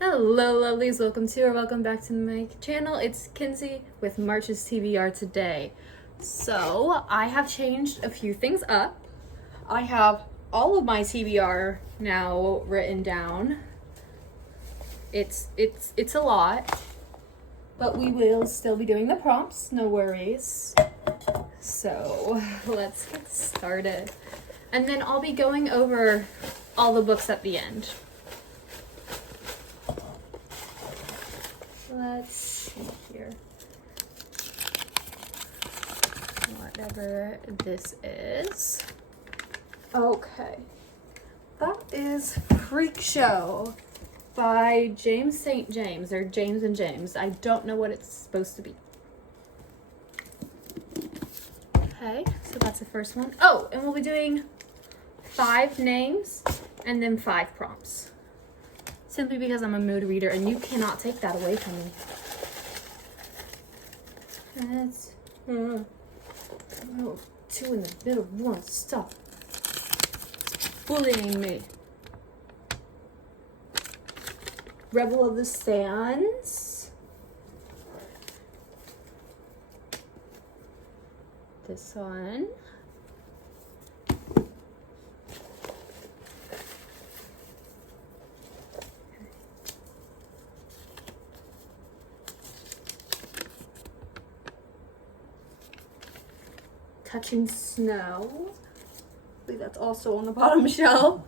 Hello lovelies, welcome back to my channel. It's Kinsey with March's TBR today. So I have changed a few things up. I have all of my TBR now written down. It's a lot, but we will still be doing the prompts, no worries. So let's get started. And then I'll be going over all the books at the end. Let's see here. Whatever this is. Okay. That is Freak Show by James St. James, or James and James. I don't know what it's supposed to be. Okay, so that's the first one. Oh, and we'll be doing 5 names and then 5 prompts. Simply because I'm a mood reader and you cannot take that away from me. That's oh, 2 in the middle, 1, stop. It's bullying me. Rebel of the Sands. This one. Touching Snow. I believe that's also on the bottom shelf.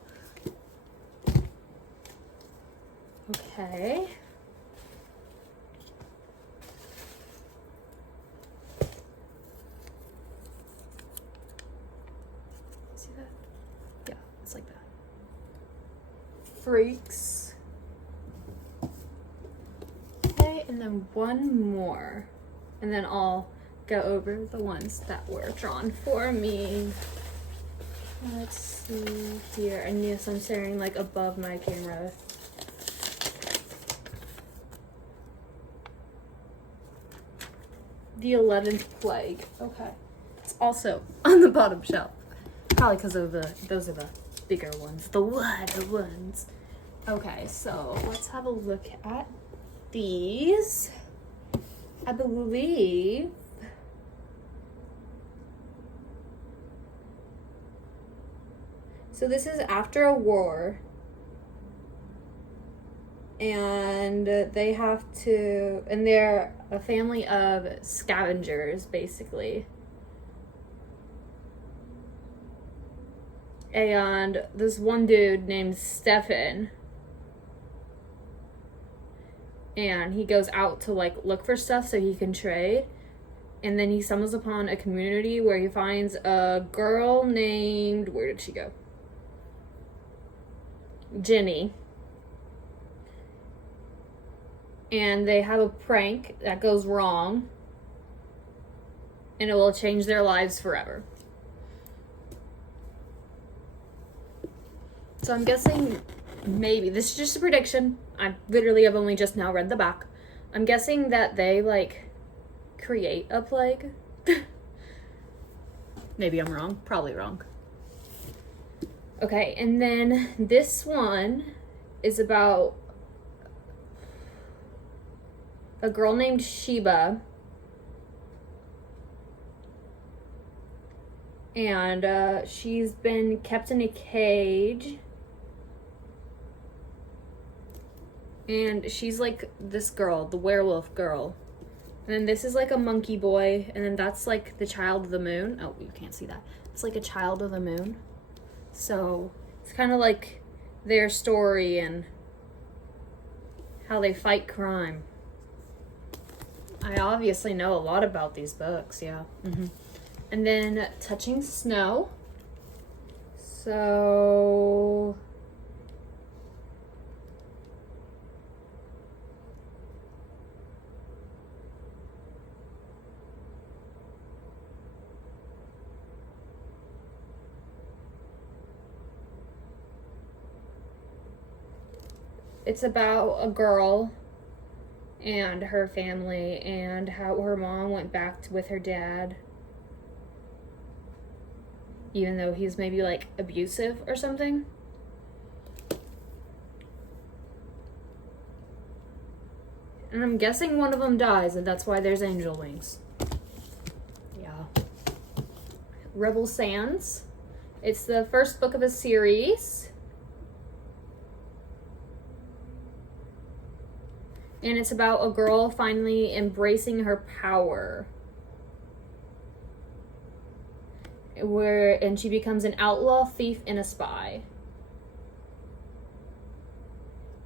Okay. See that? Yeah, it's like that. Freaks. Okay, and then one more. And then I'll go over the ones that were drawn for me. Let's see here. And yes, I'm staring like above my camera. The 11th Plague. Okay. It's also on the bottom shelf. Probably because of those are the bigger ones. The wider ones. Okay, so let's have a look at these. I believe so this is after a war, and they have to, and they're a family of scavengers, basically. And this one dude named Stefan, and he goes out to like look for stuff so he can trade. And then he stumbles upon a community where he finds a girl named, where did she go? Jenny. And they have a prank that goes wrong, and it will change their lives forever. So I'm guessing maybe, this is just a prediction, I literally have only just now read the back. I'm guessing that they like create a plague. Maybe I'm wrong, probably wrong. Okay, and then this one is about a girl named Sheba. And she's been kept in a cage. And she's like this girl, the werewolf girl. And then this is like a monkey boy. And then that's like the child of the moon. Oh, you can't see that. It's like a child of the moon. So it's kind of like their story and how they fight crime. I obviously know a lot about these books, yeah. And then Touching Snow. So it's about a girl and her family and how her mom went back with her dad, even though he's maybe like abusive or something. And I'm guessing one of them dies, and that's why there's angel wings. Yeah. Rebel Sands. It's the first book of a series. And it's about a girl finally embracing her power. And she becomes an outlaw, thief, and a spy.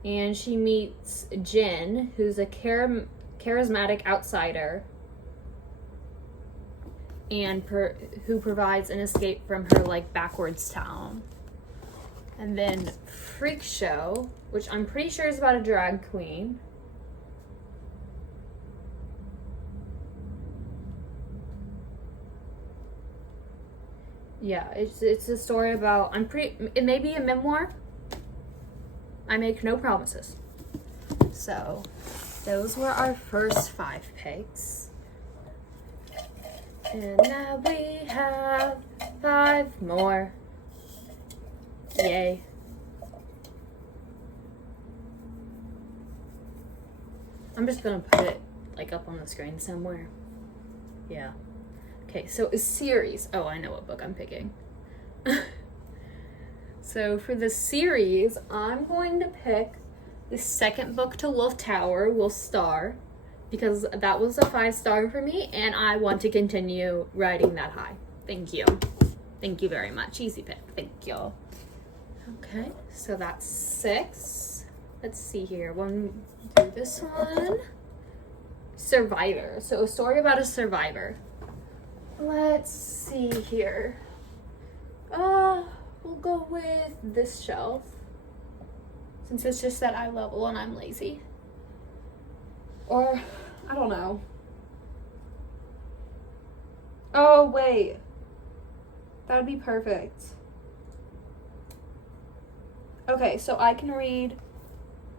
And she meets Jin, who's a charismatic outsider, and who provides an escape from her like backwards town. And then Freak Show, which I'm pretty sure is about a drag queen. Yeah, it's a story about, it may be a memoir. I make no promises. So, those were our first 5 picks. And now we have 5 more. Yay. I'm just gonna put it like up on the screen somewhere. Yeah. Okay, so a series. Oh, I know what book I'm picking. So for the series, I'm going to pick the second book to Wolf Tower, Wolf Star, because that was a 5-star for me, and I want to continue riding that high. Thank you. Thank you very much. Easy pick. Thank you. Okay, so that's 6. Let's see here. One, do this one. Survivor. So a story about a survivor. Let's see here. We'll go with this shelf, since it's just at eye level and I'm lazy. Or, I don't know. Oh, wait. That would be perfect. Okay, so I can read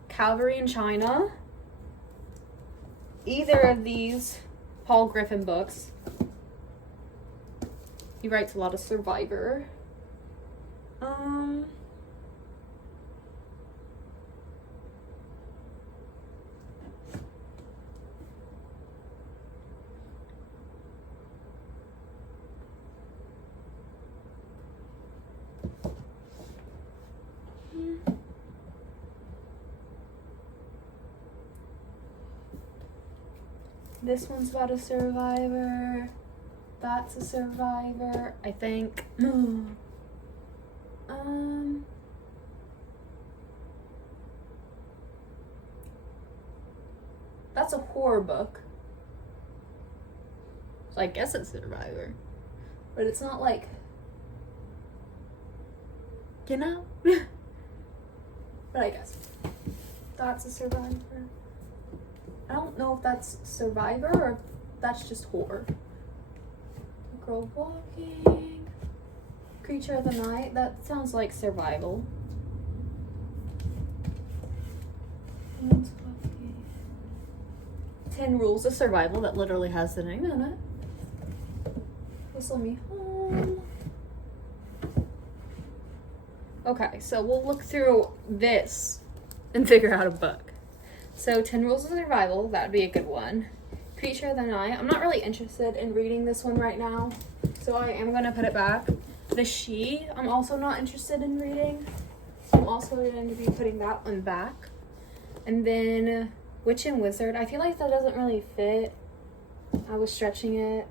Calvary in China, either of these Paul Griffin books. He writes a lot of Survivor. This one's about a survivor. That's a survivor, I think. That's a horror book. So I guess it's Survivor. But it's not like, you know? But I guess. That's a Survivor. I don't know if that's Survivor or if that's just horror. Girl walking. Creature of the night. That sounds like survival. 10 rules of survival. That literally has the name in it. Whistle me home. Okay, so we'll look through this and figure out a book. So 10 rules of survival. That would be a good one. Creature of the night. I'm not really interested in reading this one right now, so I am gonna put it back. The She, I'm also not interested in reading, so I'm also going to be putting that one back. And then Witch and Wizard. I feel like that doesn't really fit. I was stretching it.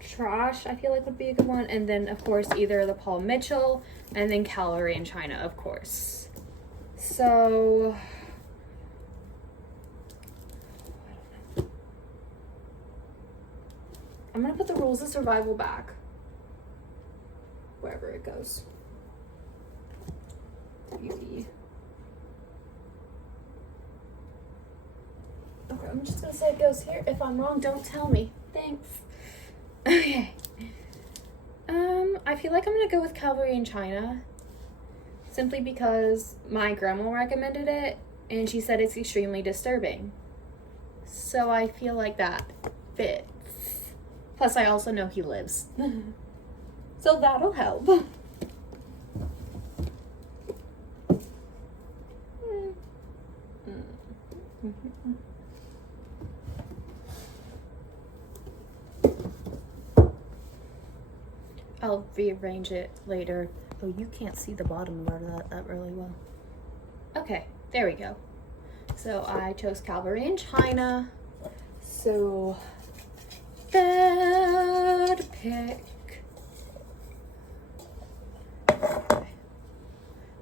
Trash, I feel like would be a good one. And then, of course, either the Paul Mitchell and then Calvary in China, of course. So I'm gonna put the rules of survival back wherever it goes. Easy. Okay, I'm just gonna say it goes here. If I'm wrong, don't tell me. Thanks. Okay. I feel like I'm gonna go with Calvary in China, simply because my grandma recommended it and she said it's extremely disturbing. So I feel like that fits. Plus, I also know he lives. So that'll help. I'll rearrange it later. Oh, you can't see the bottom part of that really well. Okay, there we go. So I chose Calvary and China. So third pick. Okay.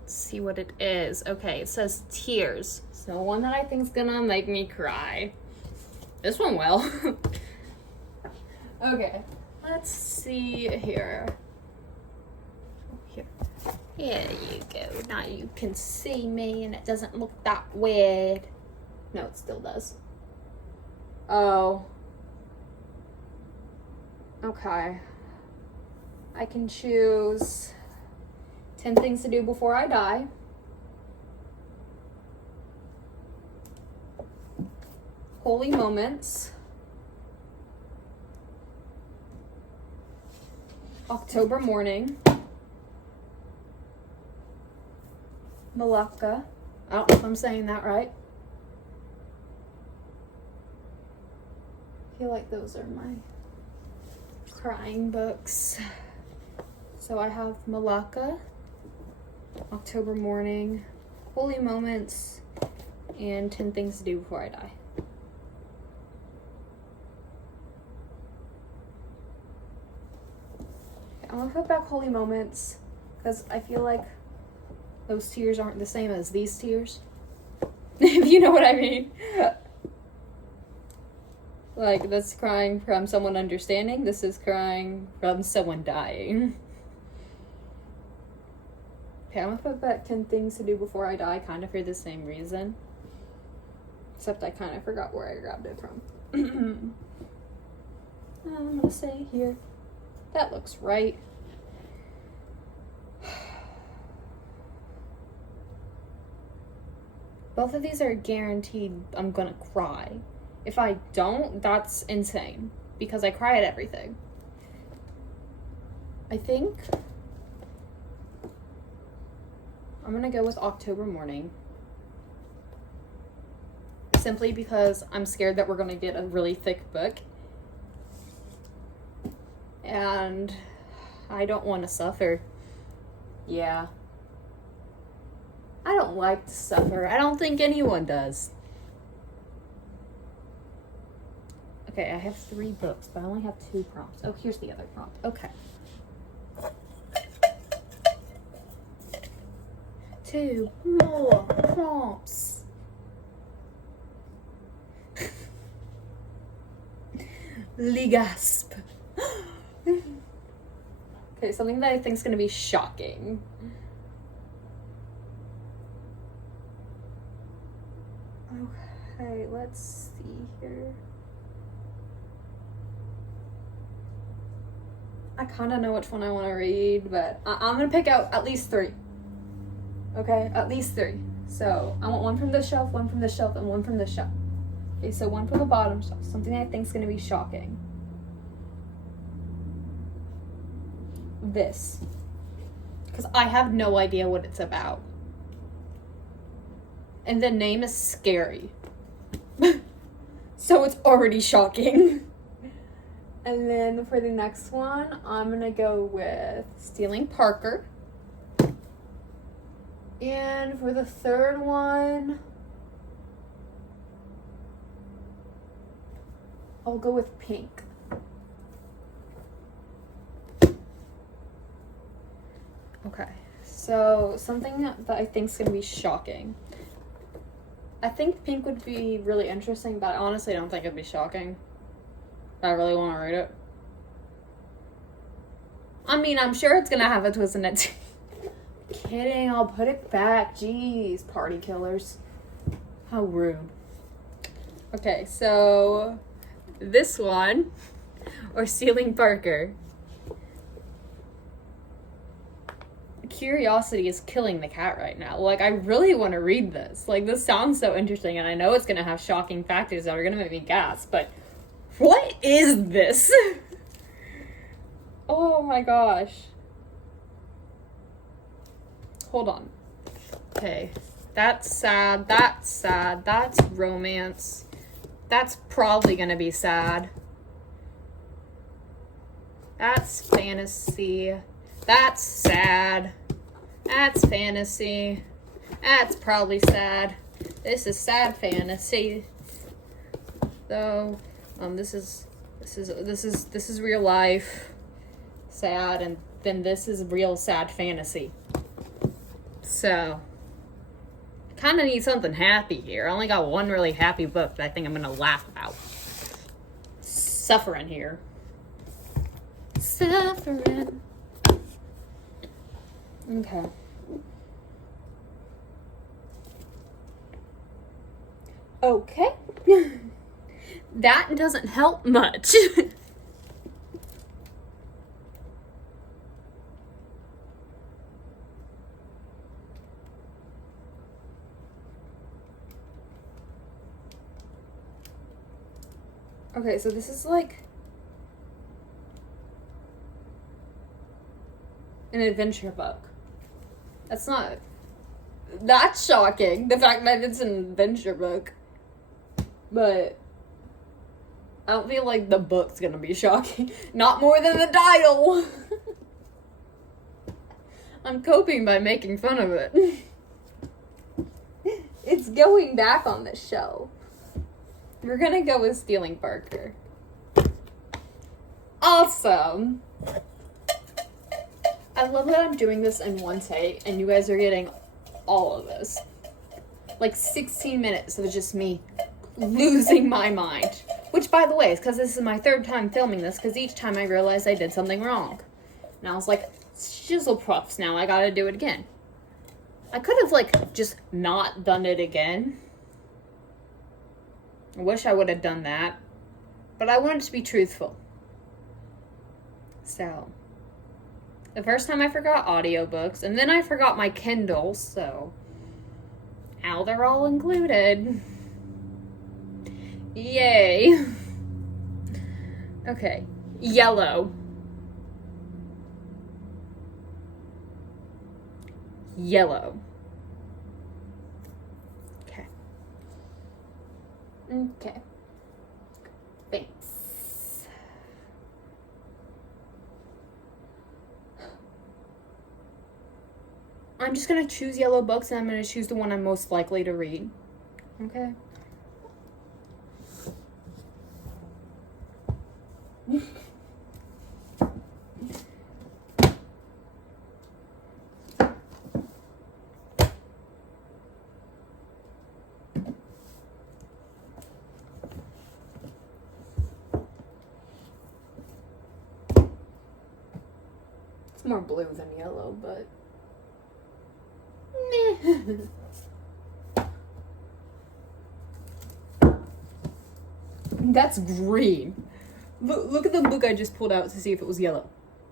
Let's see what it is. Okay, it says tears. So one that I think is gonna make me cry. This one will. Okay, let's see here. Here. Here you go. Now you can see me and it doesn't look that weird. No, it still does. Oh. Okay. I can choose 10 things to do before I die. Holy moments. October morning. Malacca. I don't know if I'm saying that right. I feel like those are my crying books. So I have Malacca, October morning, Holy Moments, and 10 things to do before I die. I'm gonna put back Holy Moments because I feel like those tears aren't the same as these tears. If you know what I mean. Like, that's crying from someone understanding. This is crying from someone dying. Okay, I'm gonna put back 10 things to do before I die, kind of for the same reason. Except I kind of forgot where I grabbed it from. I'm gonna say here. That looks right. Both of these are guaranteed I'm gonna cry. If I don't, that's insane. Because I cry at everything. I think I'm gonna go with October morning. Simply because I'm scared that we're gonna get a really thick book. And I don't want to suffer. Yeah. I don't like to suffer. I don't think anyone does. Okay, I have 3 books, but I only have 2 prompts. Oh, here's the other prompt. Okay. 2 more prompts. Gasp. Okay, something that I think is going to be shocking. Okay, let's see here. I kind of know which one I want to read, but I'm going to pick out at least 3. Okay, at least 3. So I want one from this shelf, one from this shelf, and one from this shelf. Okay, so one from the bottom shelf, something I think is going to be shocking. This. Because I have no idea what it's about. And the name is scary. So it's already shocking. And then for the next one, I'm going to go with Stealing Parker. And for the third one, I'll go with Pink. Okay, so something that I think is going to be shocking. I think Pink would be really interesting, but I honestly don't think it'd be shocking. I really want to read it. I mean, I'm sure it's going to have a twist in it. Kidding, I'll put it back. Jeez, party killers. How rude. Okay, so this one, or Stealing Parker. Curiosity is killing the cat right now. Like, I really want to read this. Like, this sounds so interesting, and I know it's going to have shocking factors that are going to make me gasp, but what is this? Oh my gosh. Hold on. Okay. That's sad. That's sad. That's romance. That's probably going to be sad. That's fantasy. That's sad. That's fantasy. That's probably sad. This is sad fantasy. Though, this is real life. Sad, and then this is real sad fantasy. So, kind of need something happy here. I only got one really happy book that I think I'm gonna laugh about. Suffering here. Suffering. Okay. Okay. That doesn't help much. Okay, so this is like an adventure book. That's shocking, the fact that it's an adventure book. But I don't feel like the book's gonna be shocking. Not more than the title. I'm coping by making fun of it. It's going back on the show. We're gonna go with Stealing Parker. Awesome. I love that I'm doing this in one take and you guys are getting all of this. Like 16 minutes of just me losing my mind. Which, by the way, is because this is my third time filming this, because each time I realized I did something wrong. And I was like, shizzle puffs, now I gotta do it again. I could have, like, just not done it again. I wish I would have done that. But I wanted to be truthful. So, the first time I forgot audiobooks, and then I forgot my Kindle, so now they're all included. Yay. Okay, yellow. Yellow. Okay. Okay. Thanks. I'm just gonna choose yellow books and I'm gonna choose the one I'm most likely to read. Okay? It's more blue than yellow, but meh. That's green. Look at the book I just pulled out to see if it was yellow.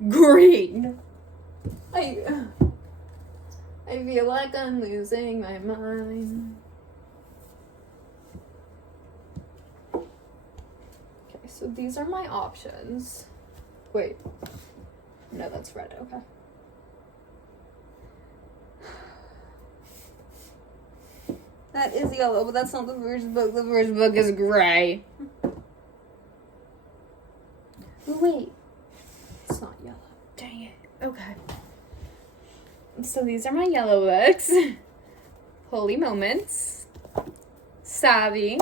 Green. I feel like I'm losing my mind. Okay, so these are my options. Wait. No, that's red. Okay. That is yellow, but that's not the first book. The first book is gray. Oh, wait. It's not yellow. Dang it. Okay. So these are my yellow books. Holy Moments. Savvy.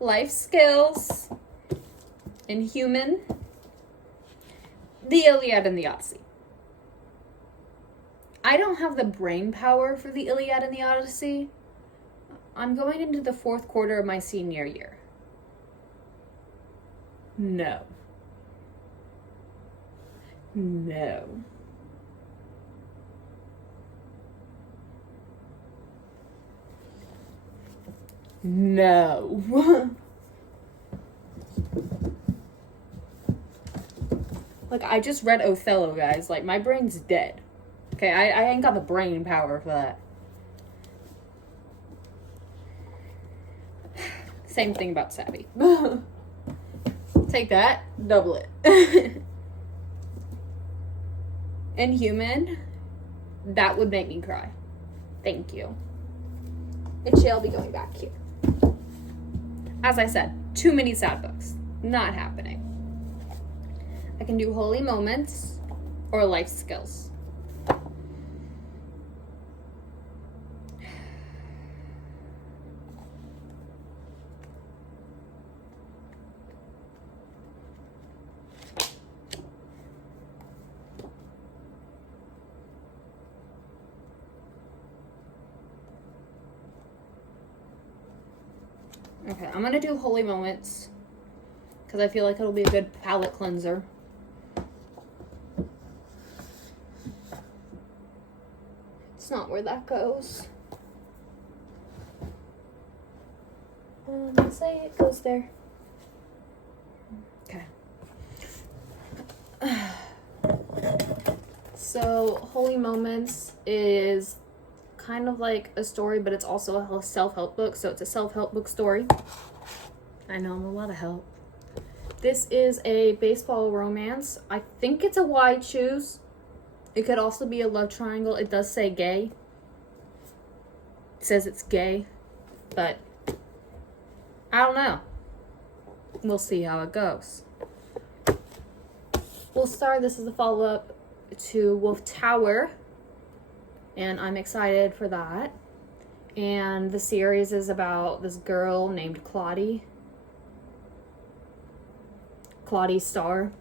Life Skills. Inhuman. The Iliad and the Odyssey. I don't have the brain power for the Iliad and the Odyssey. I'm going into the 4th quarter of my senior year. No. No. No. Like, I just read Othello, guys. Like, my brain's dead. Okay, I ain't got the brain power for that. Same thing about Savvy. Take that, double it. Inhuman, that would make me cry. Thank you. It shall be going back here. As I said, too many sad books. Not happening. I can do holy moments or life skills. Okay, I'm gonna do holy moments because I feel like it'll be a good palate cleanser. It's not where that goes. Say it goes there. Okay. So, holy moments is kind of like a story, but it's also a self-help book. So it's a self-help book story. I know I'm a lot of help. This is a baseball romance. I think it's a wide choose. It could also be a love triangle. It does say gay. It says it's gay, but I don't know. We'll see how it goes. We'll start. This is a follow-up to Wolf Tower, and I'm excited for that. And the series is about this girl named Claudie Starr.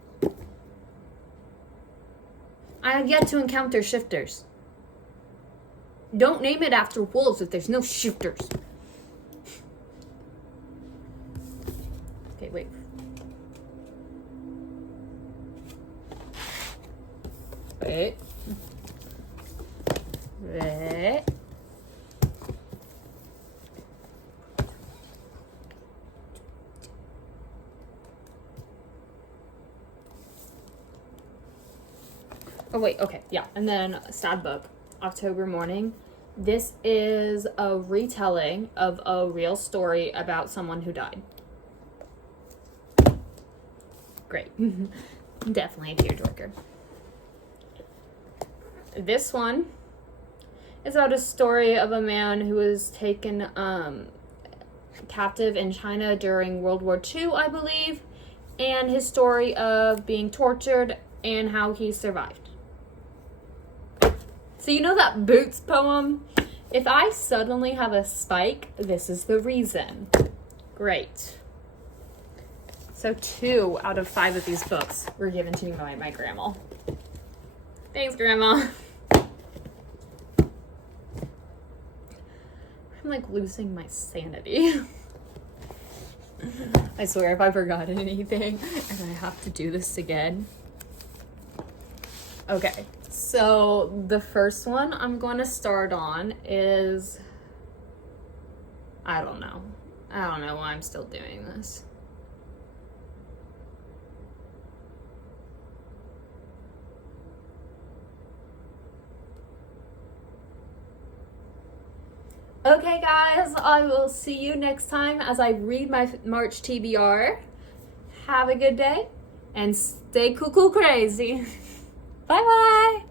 I have yet to encounter shifters. Don't name it after wolves if there's no shifters. Okay, wait. Wait. Oh, wait, okay, yeah. And then sad book, October Morning. This is a retelling of a real story about someone who died. Great. Definitely a tearjerker. This one is about a story of a man who was taken captive in China during World War II, I believe, and his story of being tortured and how he survived. So you know that Boots poem? If I suddenly have a spike, this is the reason. Great. So 2 out of 5 of these books were given to me by my grandma. Thanks, Grandma. I'm like losing my sanity. I swear if I forgot anything and I have to do this again. Okay, so the first one I'm going to start on is, I don't know why I'm still doing this. Okay, guys, I will see you next time as I read my March TBR. Have a good day and stay cuckoo crazy. Bye-bye.